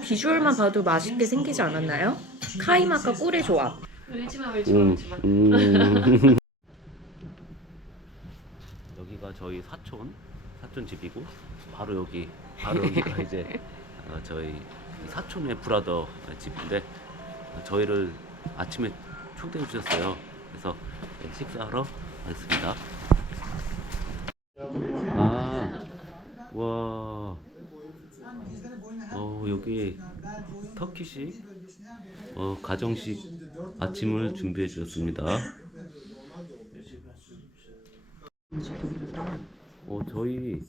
비주얼만 봐도 맛있게 생기지 않았나요? 카이마카 꿀의 조합. 울지마 울지마 음, 울지마 음. 여기가 저희 사촌 사촌 집이고 바로 여기 바로 여기가 이제 어, 저희 사촌의 브라더 집인데 저희를 아침에 초대해 주셨어요. 그래서 네, 식사하러 가겠습니다. 아, 와, 어 여기 터키식 어, 가정식 아침을 준비해 주셨습니다. 어, 저희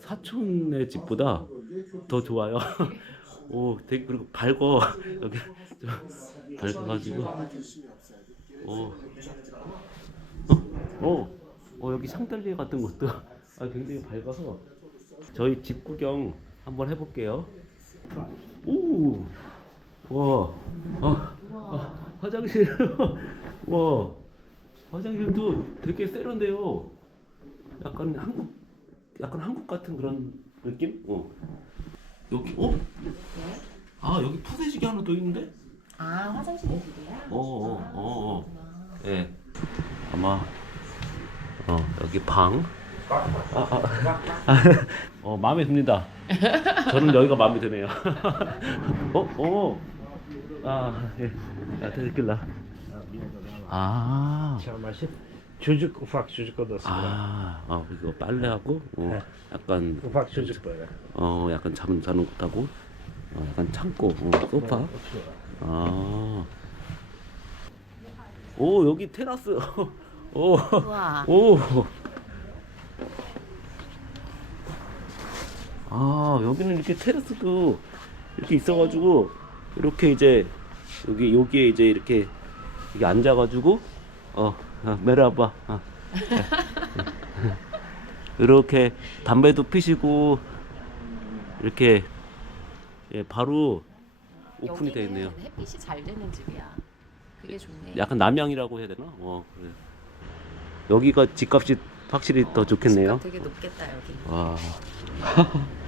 사촌의 집보다 더 좋아요. 오, 되게 그리고 밝어. 여기 좀 밝아가지고. 어, 어, 어, 어, 여기 샹들리에 같은 것도 아, 굉장히 밝아서 저희 집 구경 한번 해볼게요. 오, 와, 아, 아 화장실, 와, 화장실도 되게 세련돼요. 약간 한국, 약간 한국 같은 그런 느낌? 어. 여기, 어? 아, 여기 푸세식이 하나 더 있는데? 아 화장실 집이야? 어, 어, 어, 어. 예. 아마, 어, 여기 방. 아, 아, 아. 어, 마음에 듭니다. 저는 여기가 마음에 드네요. 어, 어. 아, 예. 야, teşekkürler. 아. Çamaşır. Çocuk ufak çocuk. 아, 어, 이거 빨래하고, 어, 약간, Ufak çocuk böyle. 어, 약간 잠 자는 곳하고, 어, 약간 창고, 어, 소파. Oturuyorlar. 아. 오, 여기 테라스. 오, 우와. 오. 아, 여기는 이렇게 테라스도 이렇게 있어가지고, 이렇게 이제, 여기, 여기에 이제 이렇게, 이렇게 앉아가지고, 어, 어 메라봐. 어. 이렇게 담배도 피시고, 이렇게, 예, 바로 오픈이 되어 있네요. 여기는 햇빛이 잘 되는 집이야. 그게 좋네. 약간 남양이라고 해야 되나? 어, 그래. 여기가 집값이 확실히 더 좋겠네요. 집값 되게 높겠다 여기. 와.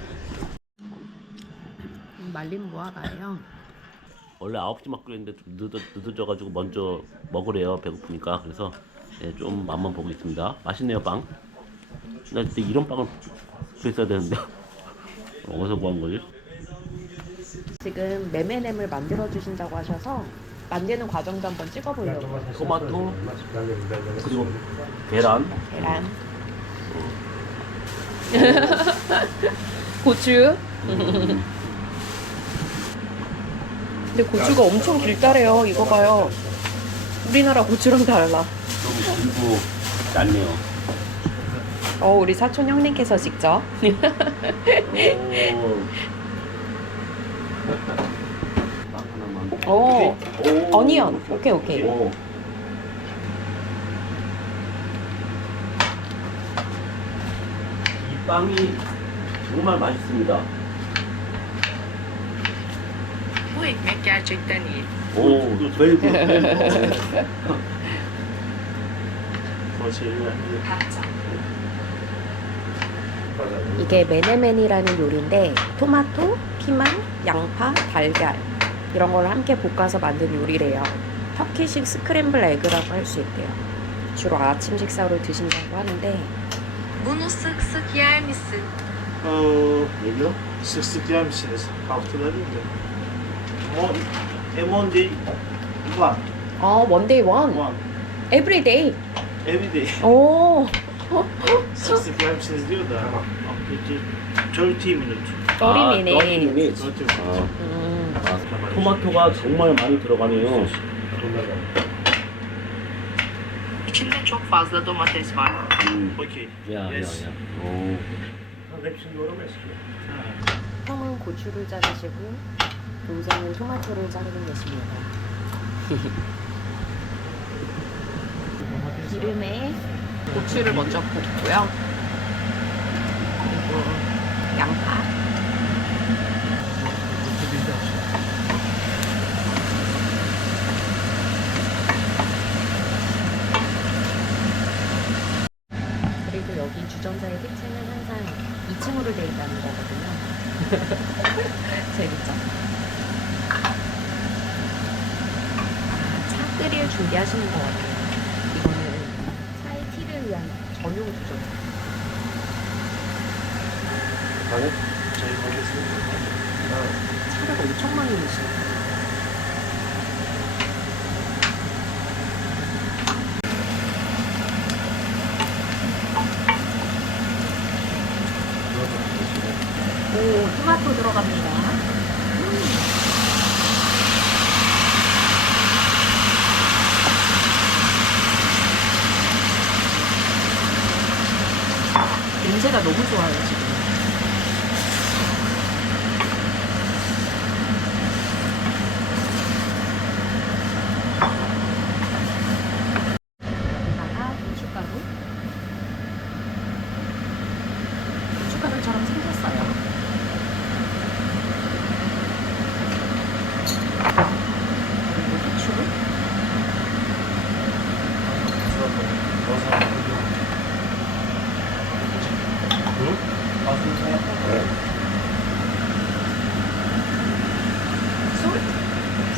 음, 말린 무화과예요. 원래 9시 먹기로 했는데 좀 늦어, 늦어져가지고 먼저 먹으래요. 배고프니까. 그래서 예, 좀 맛만 보고 있습니다. 맛있네요, 빵. 나 진짜 이런 빵을 구했어야 되는데. 어디서 구한 거지? 지금 메메넴을 만들어 주신다고 하셔서 만드는 과정도 한번 찍어보려고. 토마토, 그리고 계란. 계란. 고추. 근데 고추가 엄청 길다래요. 이거 봐요. 우리나라 고추랑 달라. 좀 길고 얇네요. 어, 우리 사촌 형님께서 직접. 오, 오. 어니언. 오케이, 오케이. 오. 이 빵이 정말 맛있습니다. Bu ekmek gerçekten iyi. 오, very good. 이게 메네멘이라는 요리인데 토마토, 피망, 양파, 달걀 이런 걸 함께 볶아서 만든 요리래요. 터키식 스크램블 에그라고 할 수 있대요. 주로 아침 식사로 드신다고 하는데 Bunu sık sık yer misin? Ee, Ne diyor? sık sık yer misiniz? Haftada değil de. E Monday one. 어 원데이 원, One. 에브리데이. Every day. 오, sık yer misiniz diyor da ama. Peki 30 minute. 아, 30 minutes. minutes. 30 아, minute. 음, 아, 토마토가 정말 많이 들어가네요. İçinde çok fazla domates var. 음. Okey. 야, 야, Yes. 야. 오. Hepsini doğramayız ki. 형은 고추를 자르시고 동생은 토마토를 자르는 것입니다. 기름에 고추를 먼저 볶고요. 그리고 양파. 그리고 여기 주전자의 특징은 항상 2층으로 돼 있다는 거거든요. 재밌죠? 준비하시는 것 같아요. 이거는 차의 티를 위한 전용 수저. 가네? 저희 가겠습니다. 차를 엄청 많이 넣으시네요. 오, 토마토 들어갑니다. 냄새가 너무 좋아요, 지금.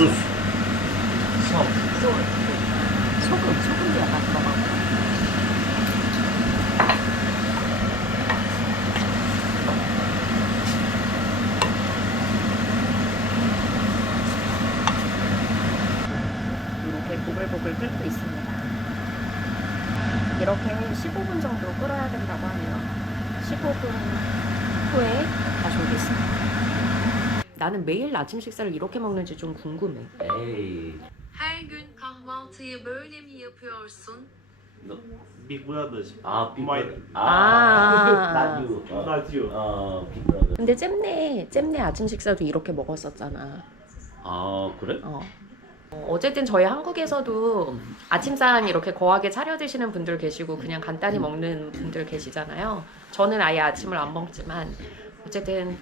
30 나는 매일 아침 식사를 이렇게 먹는지 좀 궁금해. 에이. Her gün kahvaltıyı böyle mi yapıyorsun? 너, Big Brothers. 아, 빅 My- 아. not you. 어, Not you. 어, 빅 브라더. 근데 잼네 잼네 아침 식사도 이렇게 먹었었잖아. 아, 그래? 어. 어, 어쨌든 저희 한국에서도 아침상 이렇게 거하게 차려 드시는 분들 계시고 그냥 간단히 먹는 분들 계시잖아요. 저는 아예 아침을 안 먹지만 어쨌든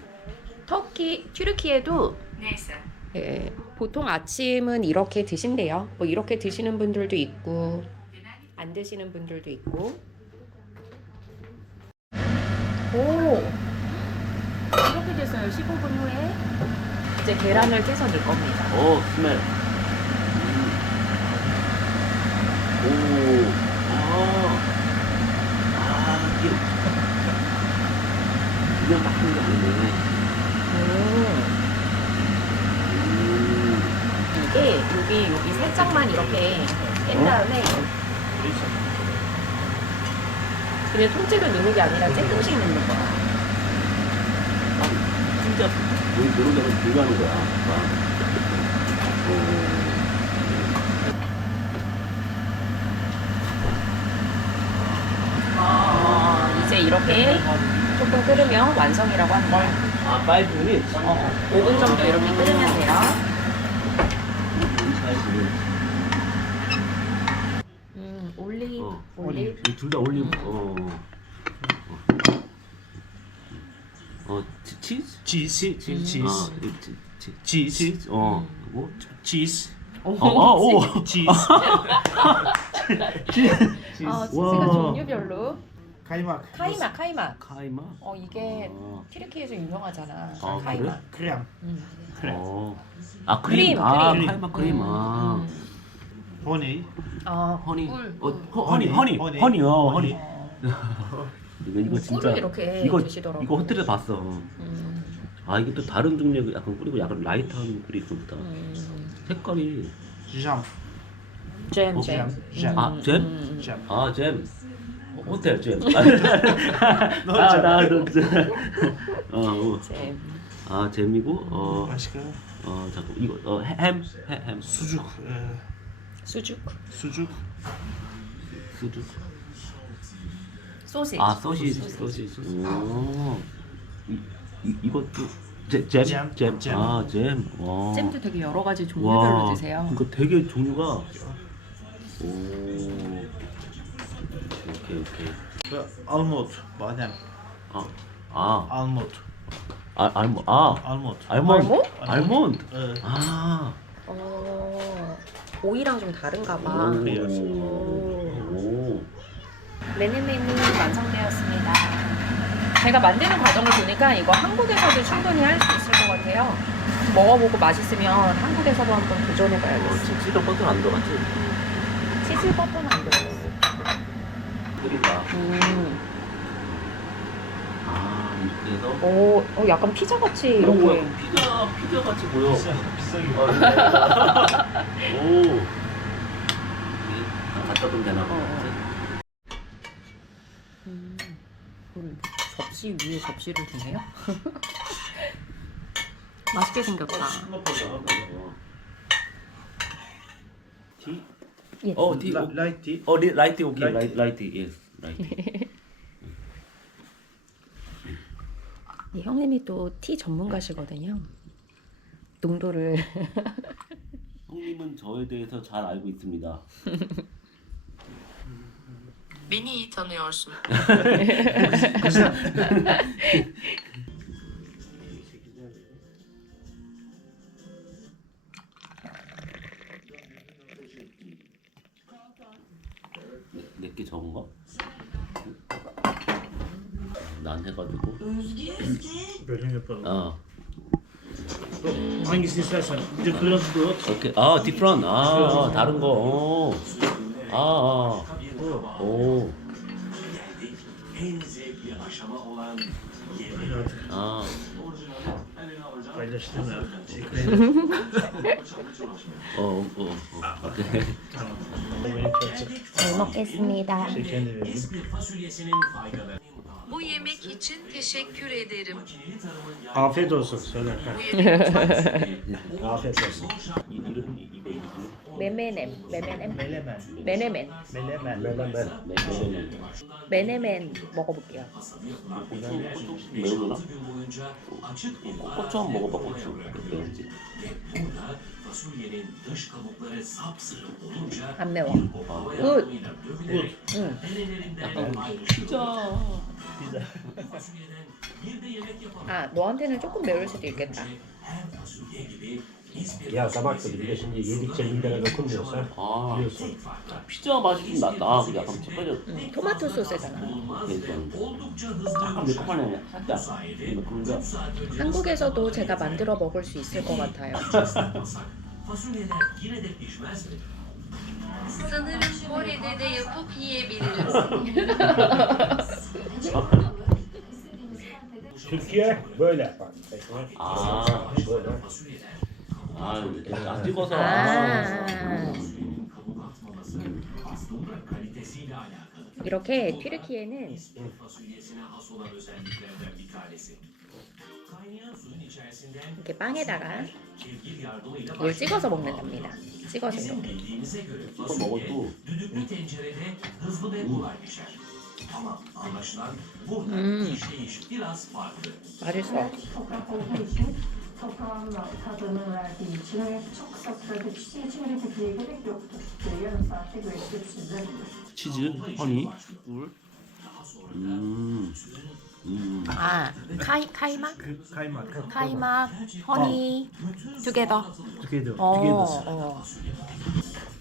터키 튀르키에도 Neyse. 예, 보통 아침은 이렇게 드신대요. 뭐 이렇게 드시는 분들도 있고 안 드시는 분들도 있고. 오 이렇게 됐어요. 15분 후에 이제 계란을 깨서 넣을 겁니다. 오, 스멜. 음. 오, 아, 아, 이게 그냥 딱 하는 게 아니네. 음. 이게 여기 여기 살짝만 이렇게 깬 다음에 그냥 통째로 넣는 게 아니라 조금씩 넣는 거야. 진짜 우리 노동자는 불가하는 거야. 아. 오. 어, 이제 이렇게 조금 끓으면 완성이라고 하는 거야. 아, 5 minutes? 어, 5분 정도 이렇게 끓으면 돼요. 음, 올리브, 어. 올리브. 둘다 올리브. 어. 어, 어 치- 치즈? Cheese. Cheese. 아, 이 치- 치- Cheese. 치즈? 어. 뭐? Cheese. 오, 어, 어, 오. 치즈. 어, 와. 치즈가 종류별로. Kaymak. 카이마, 카이마. 카이마? 어, 이게 아. 튀르키에서 유명하잖아. 아, 카이마. 그래? Krem. 음. Krem. 어. 아, 크림, 크림. 아, 크림. 카이마 크림. 아. 음. 아, 허니. 꿀, 어, 꿀. 허, 허니, 허니. 허니. 허니. 어, 허니. 어, 이거 이거 진짜 꿀을 이렇게 이거 드시더라고. 이거 호텔에서 봤어. 음, 아 이게 또 다른 종류의 약간 뿌리고 약간 라이트한 꿀이 있다. 음. 색깔이 Jam. 잼, 어, 잼. 잼. 아, 잼? 음. Jam. 아 잼. 어, 호텔 잼. 아, 너 아, 잼. 어, 어. 잼. 아 잼이고 어, Başka? 어 잠깐 이거 어 햄, 햄, 햄, Sucuk. e, 수죽. sucuk. 수주. 소시지. 아 소시지, 소시지. 오. 이, 이 이것도 잼, 잼, 잼, 잼. 잼. 아 잼. 와. 잼도 되게 여러 가지 종류별로 드세요. 이거 되게 종류가 오. 오케이 오케이. Ve almond. Badem. 아, 아, Almond. 아, 알모, 아, Almond. 알몬드, 알몬드? 알몬드. E, 아, 어, 오이랑 좀 다른가 봐. 오, 오. 오, 메뉴메뉴 완성되었습니다. 제가 만드는 과정을 보니까 이거 한국에서도 충분히 할 수 있을 것 같아요. 먹어보고 맛있으면 한국에서도 한번 어, 도전해봐야겠어요. 진짜 버터 안 들어갔지? 치즈 버터는 안 들어있어. 끓인다. 음. 아 이렇게 해서. 오, 어, 약간 피자 같이 오, 이렇게. 뭐야, 피자 피자 같이 보여. 비싸, 비싸게. 오. 이게 갖다 두면 되나 봐. 어, 음. 이거를 접시 위에 접시를 두네요? 맛있게 생겼다. 싱가포르 티? 예. 어, 티. 라- 오- 라이트 티? 어, 리, 라이트 오케이. 라이트, 라이트. 예스. 라이트. 이 형님이 또 티 전문가시거든요. 농도를 형님은 저에 대해서 잘 알고 있습니다. Beni iyi tanıyorsun. Yapalım. 어. Hangisini istersen. Bir de kırmızı da at. 오케이. 아, 디프런. 아, 아, 다른 거. 어. 아, 아. 오. 아. Paylaştım ya. 어, 어, 어. 오케이. 잘 먹겠습니다. Şekerini. Bu yemek için teşekkür ederim. Afiyet olsun. Söyle. Bu yemek Afiyet olsun. 이 이름 이- 이거 이름. 메메넴, 메메넴, Melemen. 메네멘, Melemen. Melemen. 네, 매운 메네멘 먹어볼게요. 매우나? 고추 한번 먹어봐 고추. 매운지. 안 매워. 아, 굿. Good. 응. 약간 피자. 아 너한테는 조금 매울 수도 있겠다. Ya tadı bir de şimdi yedikçe midene dokunmuyorsa 아, biliyorsun. 피자 맛이 좀 나. 나 약간 cep해져. 응, 토마토 소스잖아. 약간 매콤하네. 살짝. 매콤한데. 한국에서도 제가 만들어 먹을 수 있을 것 같아요. sanırım Kore'de de yapıp yiyebiliriz. Türkiye böyle yapar. 아, böyle. 아, 이렇게 안 찍어서. 아. 이렇게 튀르키예는 이렇게 빵에다가 이걸 찍어서 먹는답니다. 찍어서 이렇게. 찍어 먹어도 음, 맛있어. toprak olduğu için toprağın da tadını verdiği için ve çok sürede piştiği için üreticiye gerek yoktur. Ve yarım saatte böyle pişirilebilir. 치즈, 허니, 꿀. 음, 음. 아, 카이 카이막, Kaymak. 카이막, 허니 투게더. Tükedi. 어, Tükedi. 어.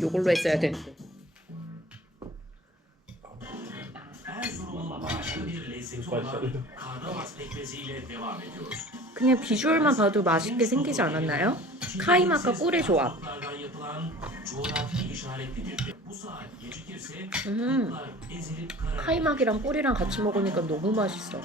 요걸로 했어야 되는데. 그냥 비주얼만 봐도 맛있게 생기지 않았나요? 카이막과 꿀의 조합. 음, 카이막이랑 꿀이랑 같이 먹으니까 너무 맛있어.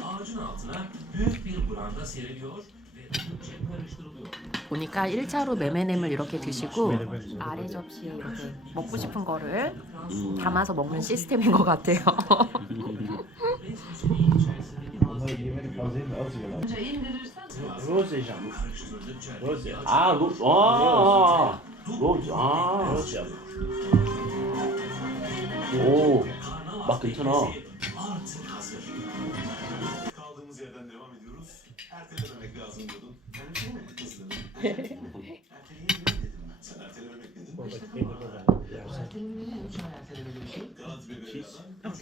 보니까 1차로 메메넴을 이렇게 드시고 아래 접시에 이렇게 먹고 싶은 거를 담아서 먹는 시스템인 것 같아요. 아, 로, 아, 로즈, 아. 오, 맛 괜찮아.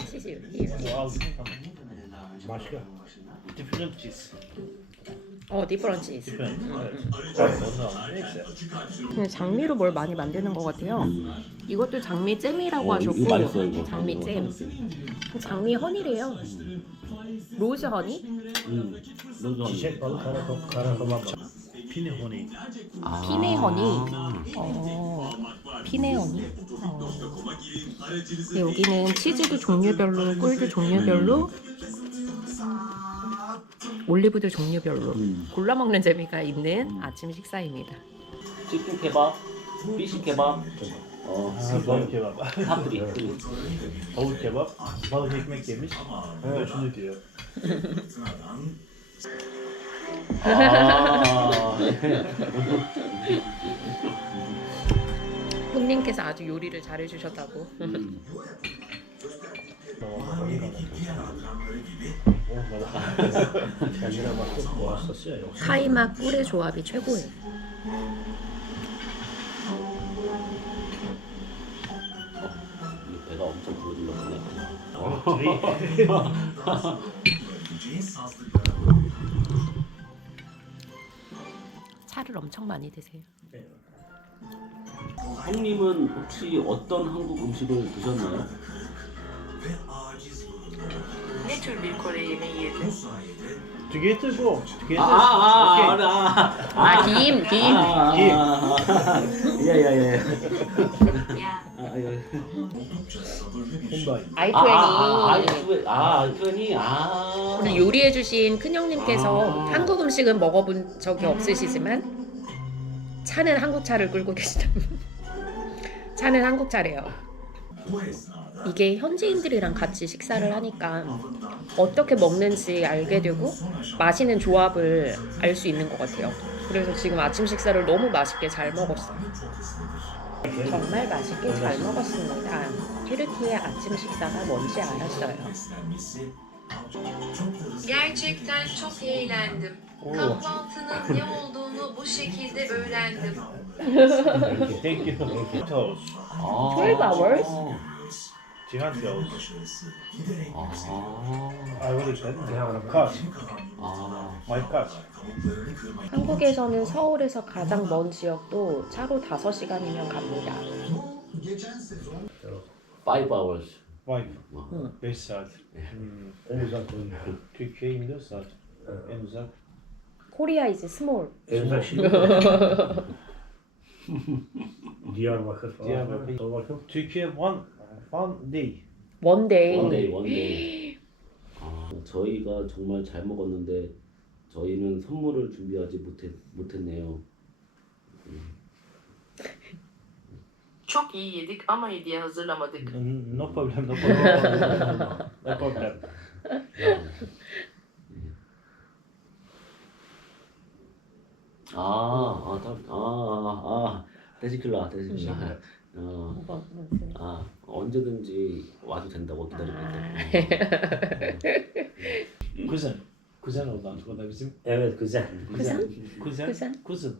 Cheese yok. iyi. Wow. Başka. Different cheese. 어, 디퍼런 치즈. Different. 잘 넣었나? Neyse. 그냥 장미로 뭘 많이 만드는 것 같아요. 이것도 장미 잼이라고 어, 이거 하셨고 맛있어요, 이거. 장미 잼. 장미 허니래요. 로즈 허니? 음. Çiçek balı karakol, karakol honey. 아. 피네 허니. 어, 피네 허니. 어. 네, 여기는 치즈도 종류별로, 꿀도 종류별로, 올리브도 종류별로 음. 골라 먹는 재미가 있는 아침 식사입니다. 치킨 케밥, 피시 케밥, 어, balık kebap. 사투리. Tavuk kebap. Balık ekmek yemiş. Şunu diyor. 아. 형님께서 아주 요리를 잘해주셨다고. Ya yoksa. 카이마 꿀의 조합이 최고예요. 배가 엄청 부르질렀네. 엄청 많이 드세요. 형님은 혹시 어떤 한국 음식을 드셨나요? Ne tür bir Kore yemeği yedin? Tüketir bu. Tüketir. 아, 아, Okey. 아, 아, 아, 김, 김. 아, 김. 아, 아, 예, 예, 예. 아, 아, 아, 아, 아. 오늘 요리해주신 큰형님께서 아. 한국 음식은 먹어본 적이 없으시지만 차는 한국 차를 끌고 계시다. 차는 한국 차래요. 이게 현지인들이랑 같이 식사를 하니까 어떻게 먹는지 알게 되고 마시는 조합을 알 수 있는 것 같아요. 그래서 지금 아침 식사를 너무 맛있게 잘 먹었어요. 정말 맛있게 잘 먹었습니다. 튀르키의 아침 식사가 뭔지 알았어요. Gerçekten çok eğlendim. Kahvaltının ne olduğunu bu şekilde öğrendim. Thank you. Toast. 아. 12 hours? Cihan toast. 아. I already said. Cut. 아. My cut. 한국에서는 서울에서 가장 먼 지역도 차로 5시간이면 갑니다. 5 hours. Five. Hı. 5 saat. Hmm. En uzak Türkiye 24 saat. En uzak. 코리아 is small. En uzak şey. Diyarbakır falan. Diyarbakır. Türkiye one, one day. One day. 원데이, 원데이. 아, 저희가 정말 잘 먹었는데 저희는 선물을 준비하지 못했, 못했네요. Çok iyi yedik ama hediye hazırlamadık. No problem, no problem. no problem. 아, 아, 다- 아, 아, 아, 데시클라, 데시클라. 어, 아, 언제든지 와도 된다고 기다리고 있다. Kuzen. Kuzen oldu artık o da bizim. Evet, güzel. Kuzen? Kuzen. Kuzen. Kuzen.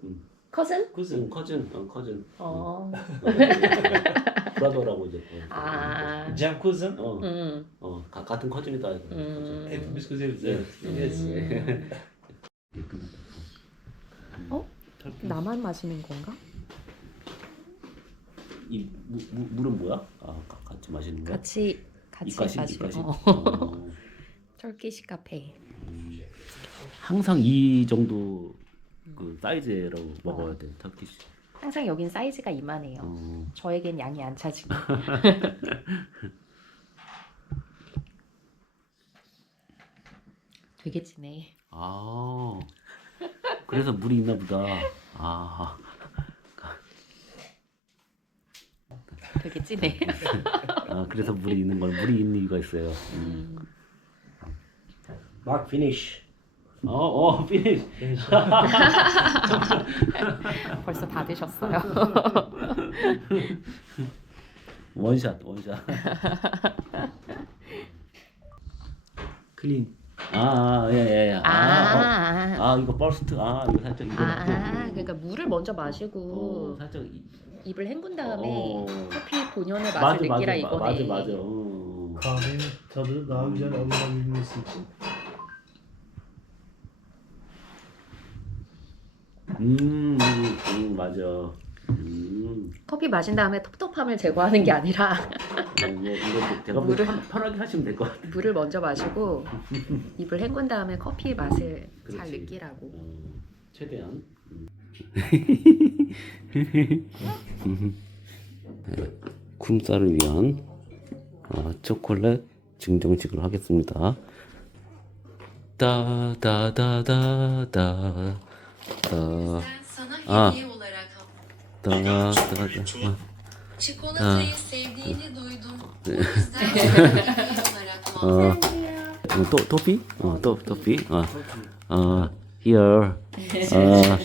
Cousin? cousin, cousin, 어, cousin. 어. 브라더라고 이제. 어. 아. Kuzen. 어, 음. 어, 가, 같은 cousin이다. 음. Hepimiz kuzeniz. 네. 음. 어? 나만 마시는 건가? 이 무, 무, 물은 뭐야? 아, 가- 같이 마시는 거야? 같이 같이 이과식, 마시고. 이과식. 어. 어. 터키시 카페. 항상 이 정도 그 사이즈로 먹어야 돼 터키시. 항상 여긴 사이즈가 이만해요. 어. 저에겐 양이 안 차지고. 되게 진해. 아 그래서 물이 있나 보다. 아 되게 진해. 아, 그래서 물이 있는 건 물이 있는 이유가 있어요. 음. Bak finish. 어, 어, 피니시. 벌써 다 드셨어요. 원샷, 원샷. 클린. 아, 아, 예, 예, 예. 아, 아, 아, 아, 이거 버스트. 아, 이거 살짝 이거. 아, 그러니까 물을 먼저 어, 마시고 살짝. 이- 입을 헹군 다음에 어. 커피 본연의 맛을 맞아, 느끼라 맞아, 이거네. 맞아, 맞아. 어. kahvenin tadı daha güzel alınabilmesi için 음, 음 맞아. 음, 커피 마신 다음에 텁텁함을 제거하는 게 아니라 어, 뭐 이거 제가 물을- 편, 편하게 하시면 될 것 같아요. 물을 먼저 마시고 입을 헹군 다음에 커피의 맛을 잘 그렇지. 느끼라고. 어, 최대한. 쿰쌀을 위한 어, 초콜릿 증정식을 하겠습니다. 따다다다다 sana Aa. hediye olarak 따다다 çikolatayı sevdiğini duydum. Bu yüzden hediye olarak 어, aldım. 또 토피? 어, 또 토피? 어, 어, here. 어,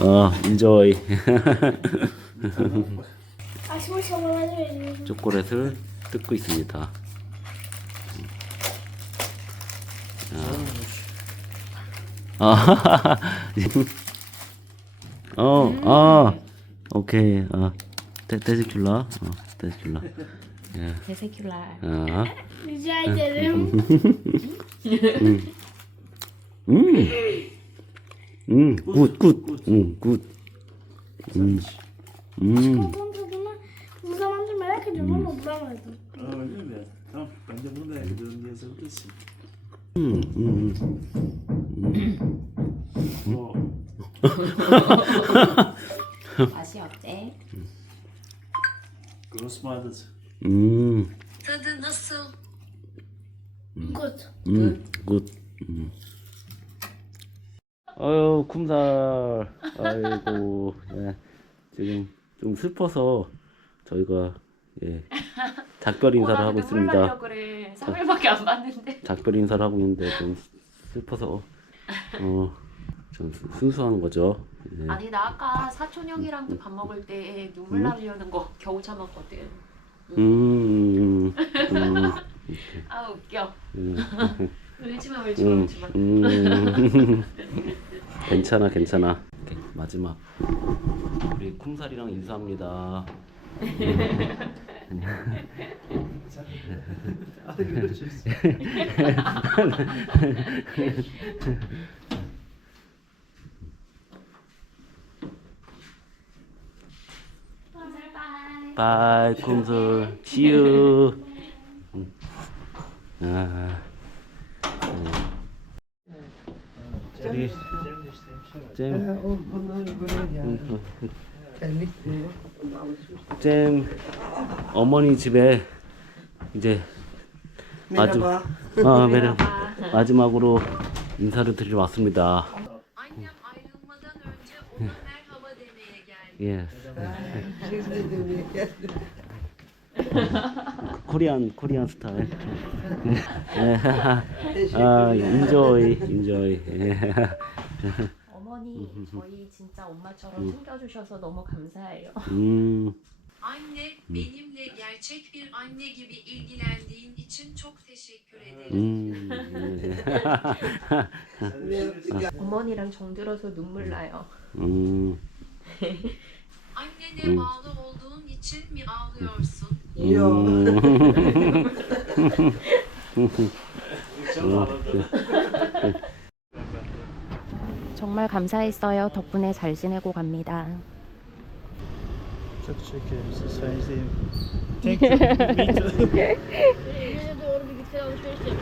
어, enjoy. 초콜릿을 뜯고 있습니다. 아, 어, 아, 오케이, 아, 테, 테스큘라, 어, 테스큘라, 예, 데세큘라. 아, Rica ederim. 음, 음, 굿, 굿, 음, 굿, 음, 음, Çikolatanın tadını uzun zamandır merak ediyorum ama bulamadım. Aa, öyle mi? Tamam ben de bunu merak ediyorum diye yazabilirsin. 음, 음, 어, 맛이 어때? Grossmadet. 음, Tadı nasıl? Good. 음, 굿. 음. 아유, 쿰살. 아이고, 예. 지금 좀 슬퍼서 저희가 예. 작별 인사를 하고 있습니다. 그래. 3일밖에 안 봤는데. 작별 인사를 하고 있는데 좀 슬퍼서 어, 좀 순- 순수한 거죠. 예. 아니 나 아까 사촌 형이랑 밥 먹을 때 눈물 나려는 거 겨우 참았거든. 음, 음, 음, 아 웃겨. 음, 울지마 울지마 음, 울지마. 음. 괜찮아, 괜찮아. 오케이, 마지막 우리 쿰살이랑 인사합니다. Hadi görüşürüz. 바이 you. 음. 아, 우리 잼. 잼 어머니 집에 이제 마지막 아, 메라바. 마지막으로 인사를 드리러 왔습니다. Annem ayrılmadan önce ona merhaba demeye geldi. 예. 코리안 코리안 스타일. 예. 아, 인조이 인조이. 예. 저희 진짜 엄마처럼 챙겨주셔서 너무 감사해요. 음. Anne, benimle gerçek bir anne gibi ilgilendiğin için çok teşekkür ederim. 음. 예. 어머니랑 정들어서 눈물 나요. 음. Annene bağlı olduğun için mi ağlıyorsun? 음. 정말 감사했어요. 덕분에 잘 지내고 갑니다. Çok teşekkür ederim sayın izleyim. Thank you. Me too. Evine doğru bir güzel alışveriş yapayım.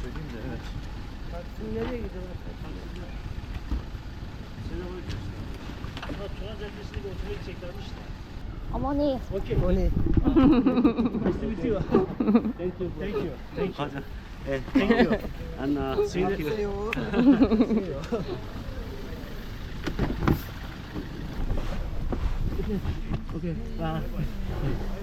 Söyleyeyim de evet. Nereye gidiyorlar? Selamünaleyküm. Ama Turan Caddesi'nde bir otele gideceklermiş de. 어머니 Okay. Oli. nice to meet you. Thank you. Thank you. Thank you. 가자. 예. Thank you. 안나. See you later. Okay. Bye.